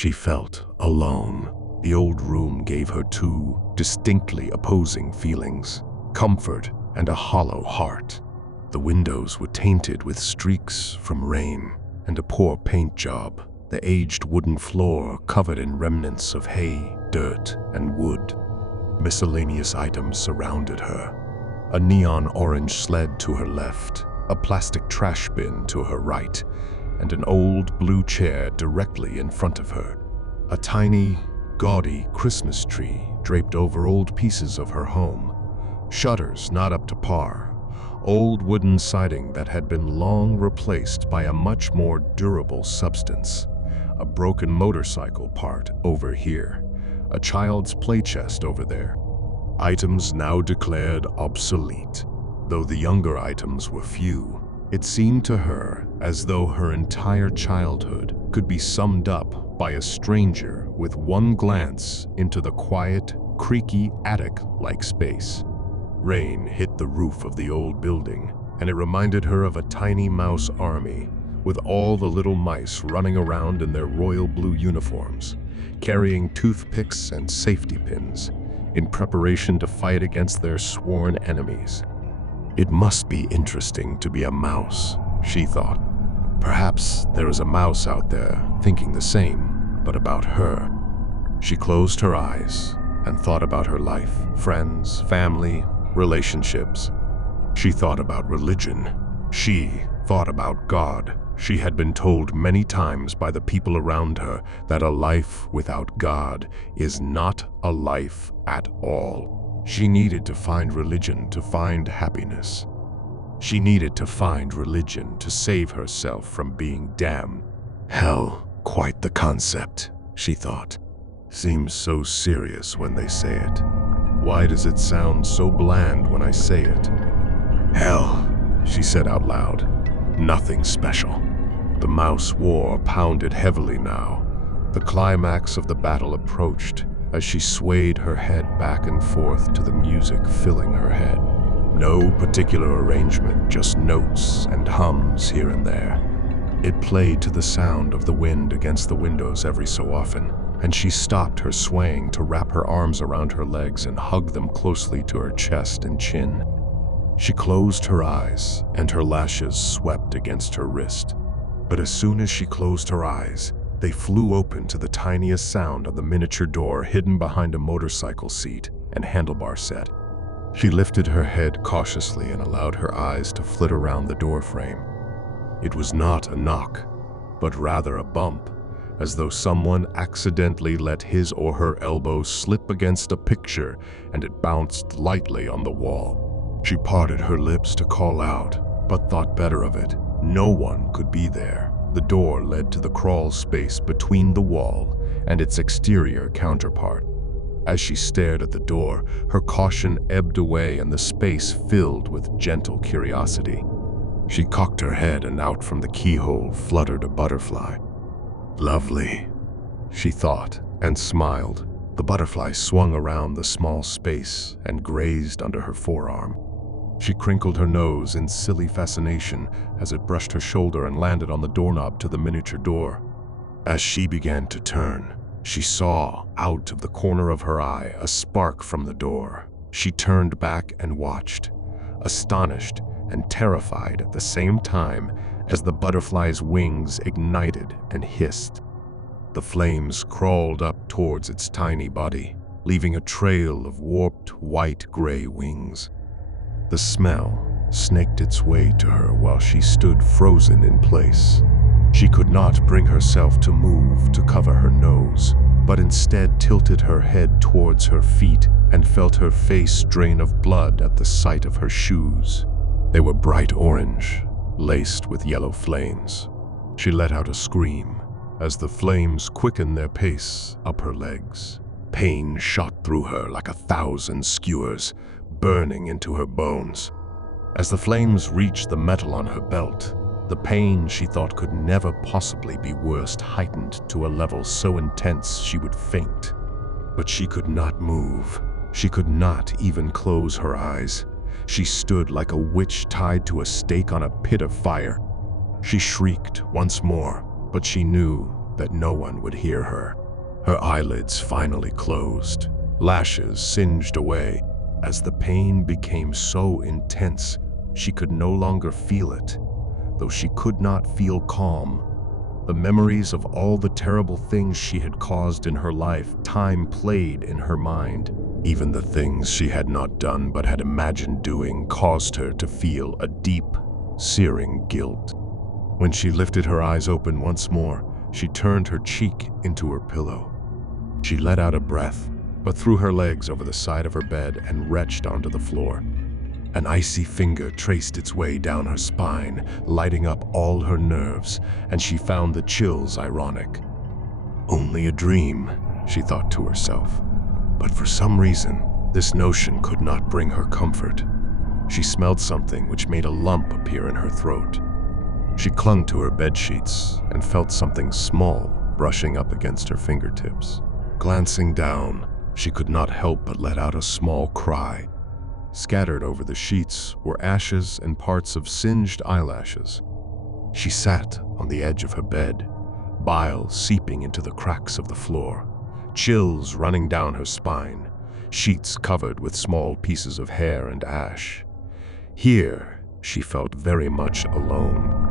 She felt alone. The old room gave her two distinctly opposing feelings: comfort and a hollow heart. The windows were tainted with streaks from rain and a poor paint job, the aged wooden floor covered in remnants of hay, dirt, and wood. Miscellaneous items surrounded her: a neon orange sled to her left, a plastic trash bin to her right, and an old blue chair directly in front of her. A tiny, gaudy Christmas tree draped over old pieces of her home, shutters not up to par, old wooden siding that had been long replaced by a much more durable substance, a broken motorcycle part over here, a child's play chest over there. Items now declared obsolete. Though the younger items were few, it seemed to her as though her entire childhood could be summed up by a stranger with one glance into the quiet, creaky attic-like space. Rain hit the roof of the old building, and it reminded her of a tiny mouse army, with all the little mice running around in their royal blue uniforms, carrying toothpicks and safety pins, in preparation to fight against their sworn enemies. It must be interesting to be a mouse, she thought. Perhaps there is a mouse out there thinking the same, but about her. She closed her eyes and thought about her life, friends, family, relationships. She thought about religion. She thought about God. She had been told many times by the people around her that a life without God is not a life at all. She needed to find religion to find happiness. She needed to find religion to save herself from being damned. Hell, quite the concept, she thought. Seems so serious when they say it. Why does it sound so bland when I say it? Hell, she said out loud. Nothing special. The mouse war pounded heavily now. The climax of the battle approached as she swayed her head back and forth to the music filling her head. No particular arrangement, just notes and hums here and there. It played to the sound of the wind against the windows every so often, and she stopped her swaying to wrap her arms around her legs and hug them closely to her chest and chin. She closed her eyes, and her lashes swept against her wrist. But as soon as she closed her eyes, they flew open to the tiniest sound of the miniature door hidden behind a motorcycle seat and handlebar set. She lifted her head cautiously and allowed her eyes to flit around the door frame. It was not a knock, but rather a bump, as though someone accidentally let his or her elbow slip against a picture and it bounced lightly on the wall. She parted her lips to call out, but thought better of it. No one could be there. The door led to the crawl space between the wall and its exterior counterpart. As she stared at the door, her caution ebbed away and the space filled with gentle curiosity. She cocked her head and out from the keyhole fluttered a butterfly. Lovely, she thought, and smiled. The butterfly swung around the small space and grazed under her forearm. She crinkled her nose in silly fascination as it brushed her shoulder and landed on the doorknob to the miniature door. As she began to turn, she saw, out of the corner of her eye, a spark from the door. She turned back and watched, astonished and terrified at the same time as the butterfly's wings ignited and hissed. The flames crawled up towards its tiny body, leaving a trail of warped white-gray wings. The smell snaked its way to her while she stood frozen in place. She could not bring herself to move to cover her nose, but instead tilted her head towards her feet and felt her face drain of blood at the sight of her shoes. They were bright orange, laced with yellow flames. She let out a scream as the flames quickened their pace up her legs. Pain shot through her like 1,000 skewers, burning into her bones. As the flames reached the metal on her belt, the pain she thought could never possibly be worse heightened to a level so intense she would faint. But she could not move. She could not even close her eyes. She stood like a witch tied to a stake on a pit of fire. She shrieked once more, but she knew that no one would hear her. Her eyelids finally closed, lashes singed away. As the pain became so intense, she could no longer feel it, though she could not feel calm. The memories of all the terrible things she had caused in her life, time played in her mind. Even the things she had not done but had imagined doing caused her to feel a deep, searing guilt. When she lifted her eyes open once more, she turned her cheek into her pillow. She let out a breath, but threw her legs over the side of her bed and retched onto the floor. An icy finger traced its way down her spine, lighting up all her nerves, and she found the chills ironic. Only a dream, she thought to herself. But for some reason, this notion could not bring her comfort. She smelled something which made a lump appear in her throat. She clung to her bedsheets and felt something small brushing up against her fingertips. Glancing down, she could not help but let out a small cry. Scattered over the sheets were ashes and parts of singed eyelashes. She sat on the edge of her bed, bile seeping into the cracks of the floor, chills running down her spine, sheets covered with small pieces of hair and ash. Here, she felt very much alone.